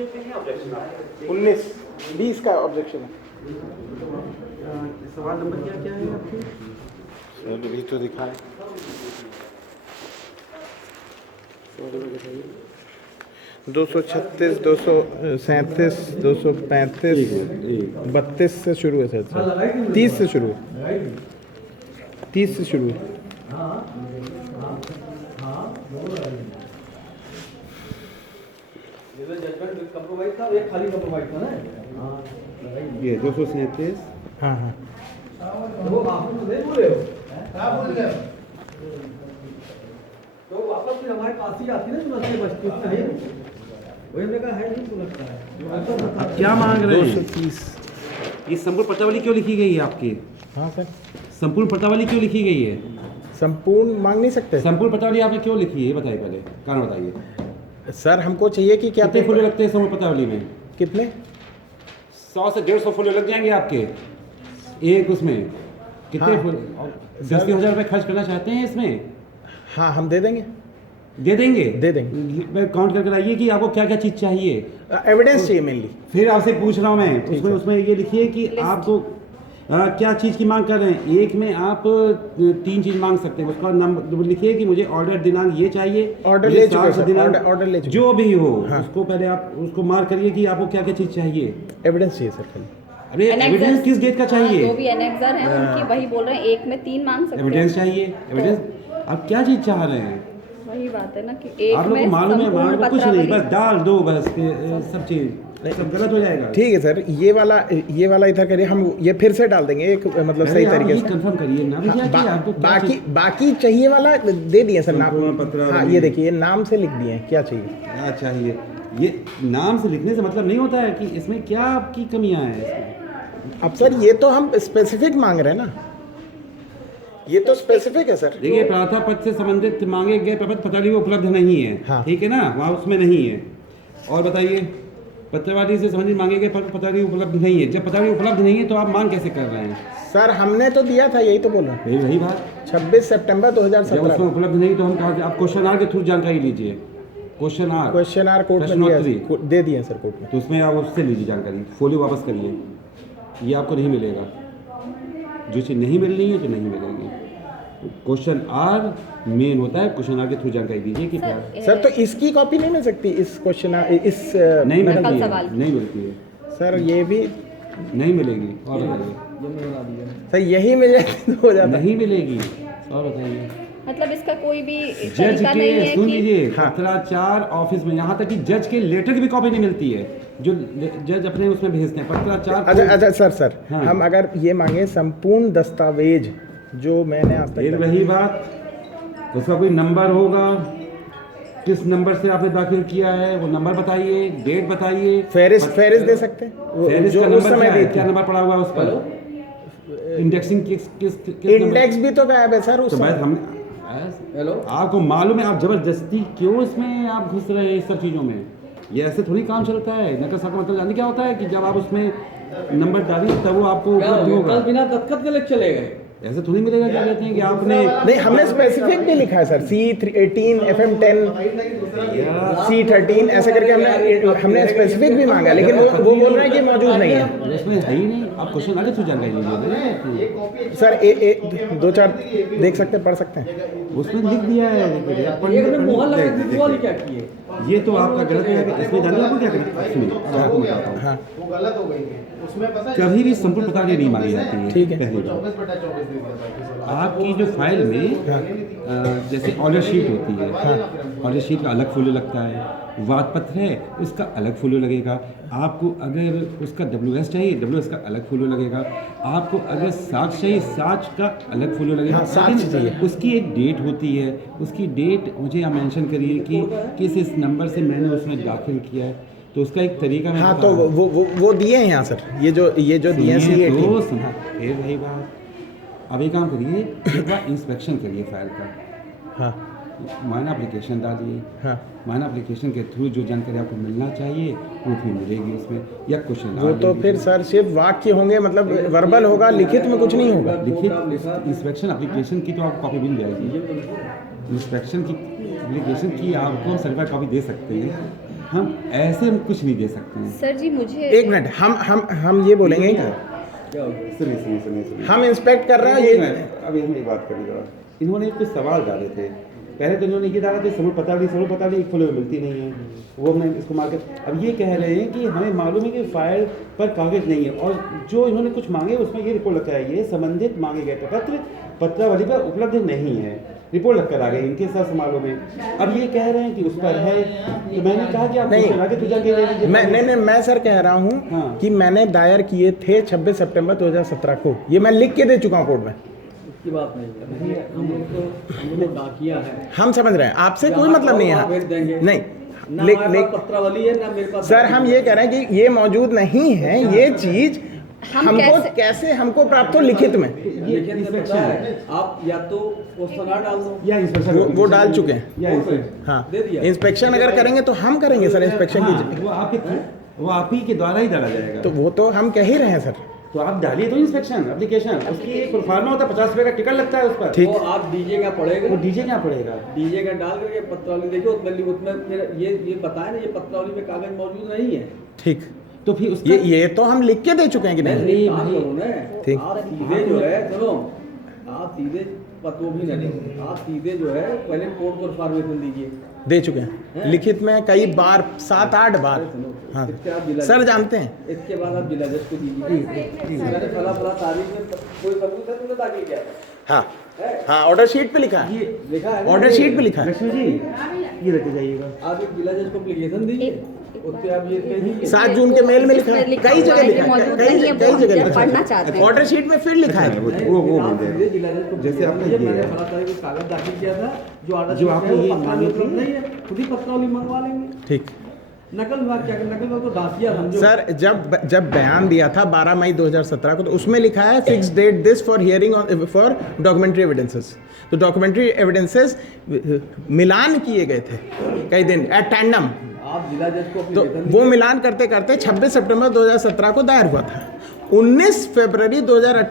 19-20 का ऑब्जेक्शन है। सवाल नंबर क्या क्या है आपके? अभी तो दिखाएं। 236, 237, 235, 32 से शुरू है सर। 30 से शुरू है। 30 से शुरू है। कंप्रोमाइज था, एक खाली कंप्रोमाइज था ना। ये 237। हाँ हाँ। वो आप नहीं बोल रहे हो? क्या बोल रहे हो? तो वापस फिर हमारे पास ही आती है ना, जो मसले बचती है उसमें है नहीं। वही हमने कहा है नहीं तो लगता है। अब क्या मांग रहे हैं? 230। ये संपूर्ण पत्रावली क्यों लिखी गई है आपकी? हाँ सर। संपूर्ण पत्रावली क्यों लिखी गई है? संपूर्ण मांग नहीं सकते संपूर्ण पत्रावली आपने क्यों लिखी है ये बताइए, पहले कारण बताइए। सर। हमको चाहिए कि क्या कितने फुले लगते हैं संपूर्ण पत्रावली में? कितने? 100 से 150 फुले लग जाएंगे आपके एक उसमें। कितने हाँ। फुल 10,000 रुपये खर्च करना चाहते हैं इसमें? हाँ हम दे देंगे। दे देंगे? दे देंगे। मैं काउंट करके लाइए कि आपको क्या क्या चीज़ चाहिए। एविडेंस चाहिए मेनली। फिर आपसे पूछ रहा हूँ मैं, ठीक उसमें है। उसमें ये लिखिए कि आपको क्या चीज़ की मांग कर रहे हैं। एक में आप 3 चीज़ मांग सकते हैं, उसका नंबर लिखिए कि मुझे ऑर्डर दिनांक ये चाहिए, ऑर्डर मुझे ले चुके साल सर, दिनांक, ऑर्डर ले चुके। जो भी हो। हाँ। उसको पहले आप उसको मार्क करिए कि आपको क्या क्या चीज़ चाहिए। एविडेंस चाहिए सर खाली। अरे एविडेंस किस डेट का चाहिए? जो भी एनेक्सर है उनकी वही बोल रहे हैं, एक में 3 मांग सकते हैं। एविडेंस चाहिए। एविडेंस आप क्या चीज़ चाह रहे हैं? वही बात है ना कि एक आप लोग को में मालूम है, संपूर्ण कुछ नहीं, पत्रावली। बस डाल दो बस सब चीज़, सब गलत हो जाएगा। ठीक है सर। ये वाला इधर करिए, हम ये फिर से डाल देंगे एक मतलब सही तरीके से। कंफर्म करिए ना भैया कि आपको क्या बाकी चीज़- बाकी चाहिए वाला दे दिए सर नाम। संपूर्ण पत्रावली। हाँ ये देखिए, ये नाम से लिख दिए हैं क्या चाहिए। क्या चाहिए। ये नाम से लिखने से मतलब नहीं होता है कि इसमें क्या आपकी कमियां हैं इसमें। अब सर ये तो हम स्पेसिफिक मांग रहे हैं ना, ये तो स्पेसिफिक है सर। देखिए, प्रार्थना पत्र से संबंधित मांगे गए प्रपत्र पत्रावली उपलब्ध नहीं है। हाँ। ठीक है ना, वहाँ उसमें नहीं है। और बताइए, पत्रावली से संबंधित मांगे गए पत्रावली उपलब्ध नहीं है। जब पत्रावली उपलब्ध नहीं है तो आप मांग कैसे कर रहे हैं? सर हमने तो दिया था, यही तो बोल रहे हैं। वही बात। 26 सितंबर जब 2017 उसमें उपलब्ध नहीं तो हम कहा कि आप क्वेश्चन आर के थ्रू जानकारी लीजिए। क्वेश्चन आर कोर्ट में दिया, दे दिए सर कोर्ट में। तो उसमें आप उससे लीजिए जानकारी, फोलियो वापस करिए। ये आपको नहीं मिलेगा, जो चीज़ नहीं मिलनी है तो नहीं मिलेगी। क्वेश्चन आर मेन होता है, क्वेश्चन आर के थ्रू जानकारी दीजिए कि क्या। सर तो इसकी कॉपी नहीं मिल सकती, इस क्वेश्चन इस नहीं कल मिलती सवाल। है, नहीं मिलती है, सर ये भी नहीं मिलेगी। और बताइए, सर यही मिल जाती तो हो जाता। नहीं मिलेगी। और बताइए, मतलब इसका कोई भी जज तरीका नहीं के है सुन कि लीजिए, हाँ। पत्राचार ऑफिस में, यहाँ तक कि जज के लेटर की भी कॉपी नहीं मिलती है, जो जज अपने उसमें भेजते हैं पत्राचार। अच्छा सर हाँ। हम अगर ये मांगे संपूर्ण दस्तावेज जो मैंने आज फिर तक वही बात, उसका कोई नंबर होगा, किस नंबर से आपने दाखिल किया है वो नंबर बताइए, डेट बताइए। फेरिस दे सकते हैं फेरिस जो का उस नंबर समय क्या है? दी क्या थी। नंबर पड़ा हुआ है उस पर? इंडेक्सिंग किस इंडेक्स भी तो गायब है सर उस तो समय। भाई हम हेलो, आपको मालूम है, आप जबरदस्ती क्यों इसमें आप घुस रहे हैं इस सब चीज़ों में? ये ऐसे थोड़ी काम चलता है। नकल का मतलब जानते क्या होता है कि जब आप उसमें नंबर डालिए तब वो आपको क्या हो उपलब्ध गया? होगा। कल बिना दस्तखत के चले गए। ऐसे थोड़ी मिलेगा। क्या कहते हैं कि आपने नहीं हमने स्पेसिफिक भी लिखा है सर, C18 FM10 C13 ऐसे करके हमने स्पेसिफिक भी मांगा, लेकिन वो बोल रहे हैं कि मौजूद नहीं है। उसमें है ही नहीं। आप क्वेश्चन आगे से जानकारी लीजिए। सर 2-4 देख सकते हैं, पढ़ सकते हैं। उसमें लिख दिया है, एक में मोहर लगा दी, वो वाली क्या किए? ये तो आपका गलत है। इसमें जानिए आपको क्या करना है। सुनिए, अब आपको बताता हूँ। हाँ वो गलत हो गई है उसमें, पता है कभी भी संपूर्ण पत्रावली नहीं मांगी जाती है। ठीक है। पहली बात, 24/24 दे दिया था किसी वाला। आपकी जो फाइल में जैसे ऑर्डर शीट होती है, ऑर्डर शीट का अलग फोल्डर लगता है। वाद पत्र है, उसका अलग फोल्डर लगेगा। आपको अगर उसका WS चाहिए, WS का अलग फोल्डर लगेगा। आपको अगर साक्ष्य चाहिए, साक्ष्य का अलग फोल्डर लगेगा। हाँ, साक्ष्य लेकिन चाहिए। उसकी एक डेट होती है, उसकी डेट मुझे आप मेंशन करिए कि किस इस नंबर से मैंने उसमें दाखिल किया है, तो उसका एक तरीका मैं हाँ बता तो रहा हूँ। वो दिए हैं यहाँ सर, ये जो दिए हैं सुनिए तो C18। सुना, फिर वही बात। अब एक काम करिए, एक बार इंस्पेक्शन करिए फाइल का, हाँ माइनर एप्लीकेशन डालिए। हाँ माइनर एप्लीकेशन के थ्रू जो जानकारी आपको मिलना चाहिए वो भी मिलेगी उसमें, या क्वेश्चन वो तो फिर सर सिर्फ वाक्य होंगे, मतलब वर्बल होगा, लिखित में कुछ नहीं होगा। लिखित इंस्पेक्शन एप्लीकेशन की तो आपको कॉपी मिल जाएगी। इंस्पेक्शन की एप्लीकेशन की आपको हम सर्टिफाइड कॉपी दे सकते हैं। हम ऐसे हम कुछ नहीं दे सकते हैं। सर जी मुझे एक मिनट, हम ये बोलेंगे कि क्या हो गया? सुनिए हम इंस्पेक्ट कर रहे हैं एक ये। मिनट, अब इसमें एक बात करिएगा। इन्होंने कुछ सवाल डाले थे, पहले तो इन्होंने ये डाला था समूह पताली एक फुल में मिलती नहीं है, वो हमने इसको मार के अब ये कह रहे हैं कि हमें मालूम है कि फाइल पर कागज नहीं है, और जो इन्होंने कुछ मांगे उसमें ये रिपोर्ट लगता है ये संबंधित मांगे गए पत्र पत्रावली पर उपलब्ध नहीं है, रिपोर्ट लगकर आ गई इनके साथ संभालों में। अब ये कह रहे हैं कि उस पर है, तो मैंने कहा कि आप नहीं। चला के तुझा के ले लीजिए। मैं सर कह रहा हूँ हाँ। कि मैंने दायर किए थे 26 सितंबर 2017 को, ये मैं लिख के दे चुका हूँ कोर्ट में। उसकी बात नहीं है, हम लोग तो डाकिया है। हम समझ रहे हैं, आपसे कोई मतलब नहीं है। भेज देंगे। नहीं ना लिख हमारे पास पत्रावली है ना मेरे पास। सर हम ये कह रहे हैं कि ये मौजूद नहीं है, ये चीज हम हमको कैसे हमको प्राप्त हो लिखित में। लिखित में पता है, आप या तो वो सलाह डाल दो या इंस्पेक्शन वो डाल चुके हैं। या इंस्पेक्शन हाँ, दे दिया। इंस्पेक्शन अगर करेंगे तो हम करेंगे सर इंस्पेक्शन की। वो आप ही के द्वारा ही डाला जाएगा। तो वो तो हम कह ही रहे हैं सर। तो आप डालिए तो इंस्पेक्शन एप्लीकेशन, उसकी एक प्रोफार्मा होता है, 50 रुपये का टिकट लगता है उस पर। ठीक। वो आप डीजे का वो पड़ेगा, डीजे क्या पड़ेगा? डीजे का डाल करके पत्रावली देखो उसमें फिर ये बताए ना ये पत्रावली में कागज मौजूद नहीं है। ठीक, तो फिर उसका ये तो हम लिख के दे चुके हैं कि नहीं। नहीं काम करो ना, ठीक। आप सीधे जो है सुनो, आप सीधे पत्रों भी नहीं, आप सीधे जो है पहले कोर्ट को फॉर्मेशन दीजिए। दे चुके हैं लिखित में कई बार, 7-8 बार। हाँ इसके आप जिला सर जानते हैं। इसके बाद आप जिला जज को दीजिए। मैंने फला तारीख में कोई सबूत है तुमने दाखिल किया था? हाँ हाँ, ऑर्डर शीट पे लिखा है, ये लिखा है ना? ऑर्डर शीट पे लिखा है। लक्ष्मी जी ये लेते जाइएगा। आप एक जिला जज को एप्लीकेशन दीजिए, उससे आप ये कह दीजिए 7 जून के मेल में लिखा है, कई जगह लिखा है, मौजूद कई नहीं है, कई वो जगह जब लिखा पढ़ना है। चाहते हैं। ऑर्डर शीट में फिर लिखा है। वो आप मिल सीधे जाएगा। जिला जज को जैसे आपने ये किया मैंने है। फला तारीख को कागज दाखिल किया था, जो ऑर्डर जो आपने ये मांगी थी। नहीं है, खुद ही पत्रावली मंगवा लेंगे। ठीक नकल बात क्या, नकल बात तो दासिया समझो। सर, जब बयान दिया था 12 मई 2017 को, तो उसमें लिखा है fix date this for hearing for documentary evidences. तो डॉक्यूमेंट्री एविडेंसेस मिलान किए गए थे कई दिन एट टैंडम, आप जिला जज को तो application वो मिलान करते करते 26 सितंबर 2017 को दायर हुआ था। 19 फरवरी 2018